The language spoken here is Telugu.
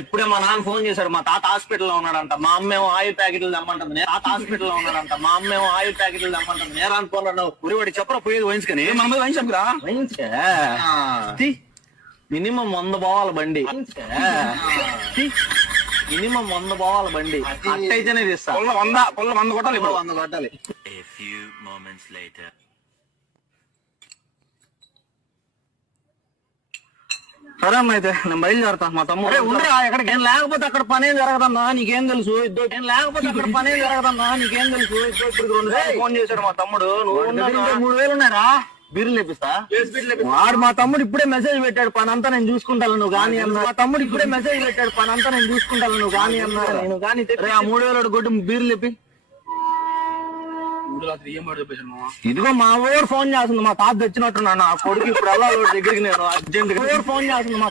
ఇప్పుడే మా నాన్న ఫోన్ చేశాడు, మా తాత హాస్పిటల్లో ఉన్నాడంట, మా అమ్మేమో ఆయిల్ ప్యాకెట్లు తెమ్మంటుంది, తాత హాస్పిటల్లో ఉన్నాడంట, మా అమ్మేమో ఆయిల్ ప్యాకెట్లు తెమ్మంటుంది, నేరా అనుకున్నాడు. ఉరివాడి చెప్పరా పోయేది వహించుకని మన మీద వహించరా మినిమం 100 పోవాలి బండి, మినిమం 100 పోవాలి బండి, అట్టయితేనే తీస్తా. 100 కొట్టాలి, 100 కొట్టాలి. సరే అన్న, అయితే నేను బయలుదేరతా. మా తమ్ముడు ఎక్కడికి ఏం లేకపోతే అక్కడ పనే జరగదన్నా నీకేం తెలుసు, ఏం లేకపోతే అక్కడ పనే జరగదన్నా నీకేం తెలుసు. ఇప్పుడు 2 సార్లు ఫోన్ చేశాడు మా తమ్ముడు. 3000 ఉన్నారా, బీర్లు లేపిస్తా. వాడు మా తమ్ముడు ఇప్పుడే మెసేజ్ పెట్టాడు, పని అంతా నేను చూసుకుంటాను నువ్వు కానీ అన్నా. మా తమ్ముడు ఇప్పుడే మెసేజ్ పెట్టాడు, పని అంతా నేను చూసుకుంటాను నువ్వు కానీ అన్నా. నేను కానీ ఆ 3000 కొట్టి బీర్లు లేపి. ఇదిగో మా ఊరు ఫోన్ చేస్తుంది, మా తాత తెచ్చినట్టున్నా నా కొడుకు ఇప్పుడు వెళ్ళాలి దగ్గరికి, నేను అర్జెంట్ గా ఫోన్ చేస్తుంది.